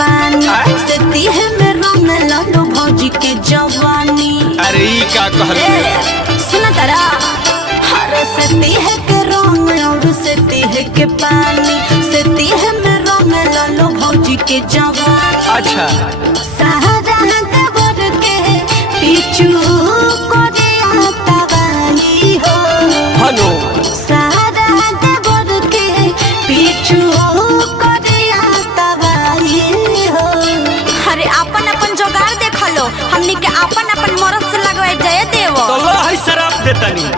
पानी से तीह में रंग लालो भौजी के जवानी। अरे का कहले सुना तारा हर से तीह के रंग और से तीह के पानी से तीह में रंग लालो भौजी के जवानी। अच्छा सहारा देवर के पीछू करे आता वाली हो हनो सहारा देवर के पीछू करे आता वाली हो। अरे अपन अपन जोगार देख लो हमनी के अपन अपन मरद से लगवाए जाए देव तो लो है शराब देतनी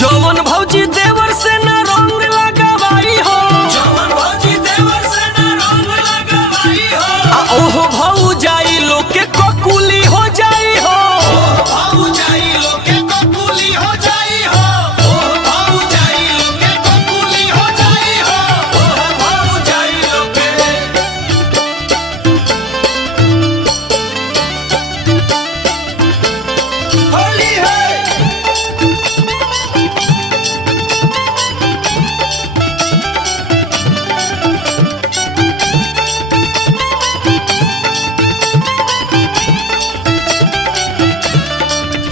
जौवन भौजी देवर से ना रंग लगावाई हो जौवन भौजी देवर से ना रंग लगावाई हो ओहो भौ जाई लोके कोकुली हो जाई हो भौ जाई लोके कोकुली हो जाई हो भौ जाई लोके कोकुली हो जाई हो भौ जाई लोके होली है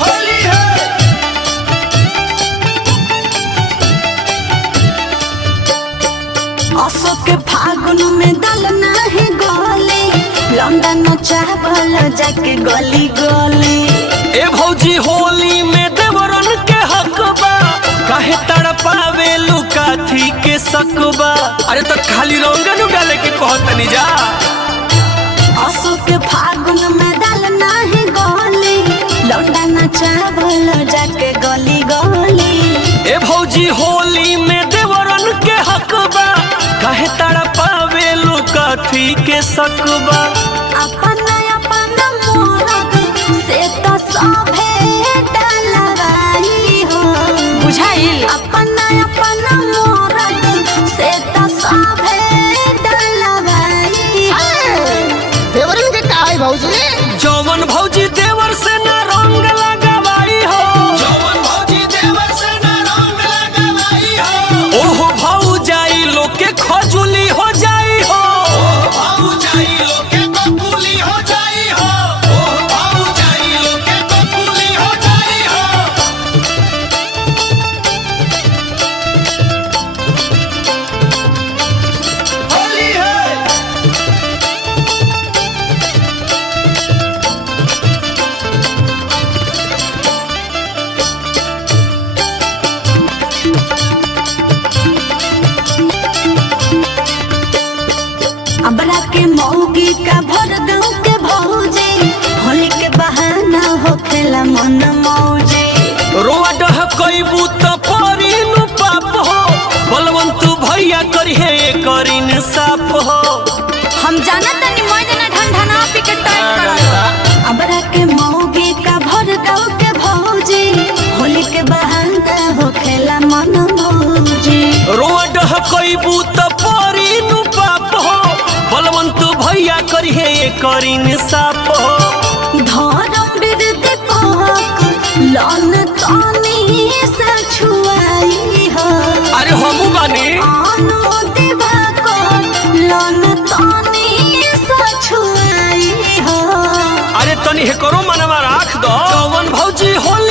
होली है अशोक के फागुन में दलना है गोली लंदन चावल जाके गली गली। ए भौजी होली में देवरन के हक बा काहे तड़पावे लुकाथी के सकबा अरे तो खाली रंगन डाले के कहतनी जा अशोक के फागुन में दलना है गोली लंदन चावल जाके गली गली। ए भौजी होली में देवरन के हक बा काहे तड़पावे लुकाथी के सकबा अपन अपन मोरग से तो सभे डलवाई हो बुझाइल अपन अपन मोरग से तो सभे डलवाई हो। देवरन के का है भौजी जौवन भौजी देवर से ना रंग लगावाई हो जौवन भौजी देवर से ना रंग लगावाई हो ओहो भौ जाई लोके खजुली हो जाई हो भौ जाई लोके कोकुली हो जाई हो भौ जाई लोके कोकुली हो जाई हो होली है अबरा के मौगी का भर गाँव के भौजी होली के बहाना हो खेला मन मौजी। रोआ डह कईबू त परिनु पाप हो बलवंत भैया करिहे करिन साफ हो हम जाना तनी मजना ढंढना पी के टाइट करल अबरा के मौगी का भर गाँव के भौजी होली के बहाना हो खेला मन मौजी। रोआ डह कईबू त परिनु पाप हो बलवंत भैया करिहे करिन साफ हो धर्म विरुद्ध पाक लन तानी से छुआई हो अरे हमू बानी आनो देवा को लन तानी से छुआई हो। अरे तनी हे करो मनवा राख दो जौवन भौजी होली